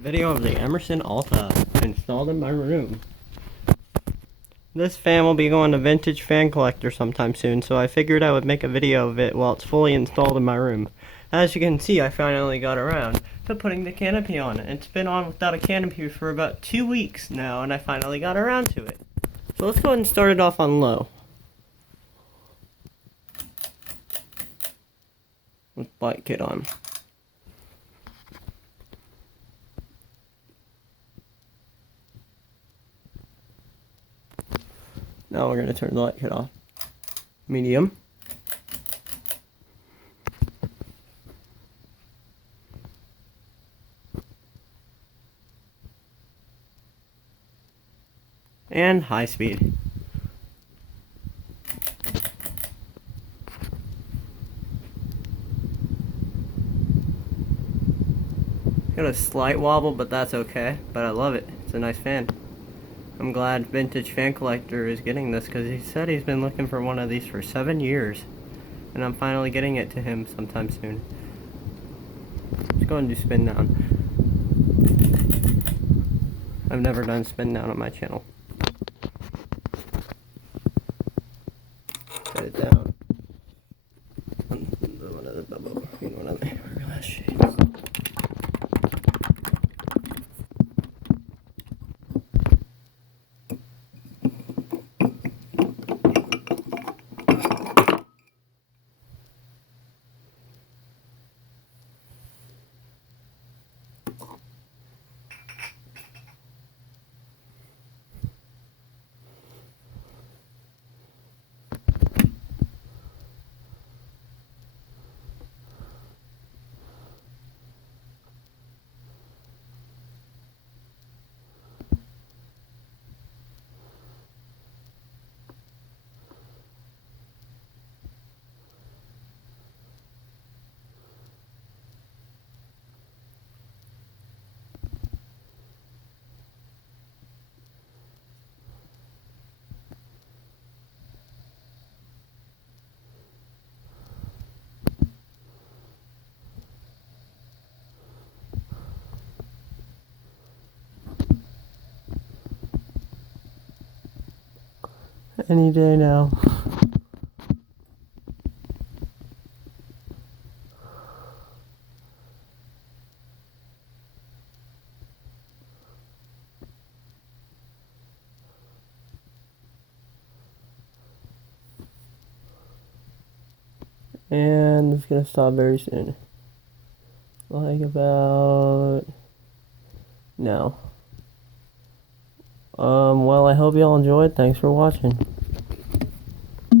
Video of the Emerson Alta installed in my room. This fan will be going to Vintage Fan Collector sometime soon, so I figured I would make a video of it while it's fully installed in my room. As you can see, I finally got around to putting the canopy on it. It's been on without a canopy for about 2 weeks now, and I finally got around to it. So let's go ahead and start it off on low. With light kit on. Now we're going to turn the light kit off. Medium. And high speed. Got a slight wobble, but that's okay. But I love it. It's a nice fan. I'm glad Vintage Fan Collector is getting this because he said he's been looking for one of these for 7 years. And I'm finally getting it to him sometime soon. Let's go and do spin down. I've never done spin down on my channel. Set it down. One of the bubble, one of the glass shades. Any day now. And it's gonna stop very soon. Like about now. Well, I hope y'all enjoyed. Thanks for watching.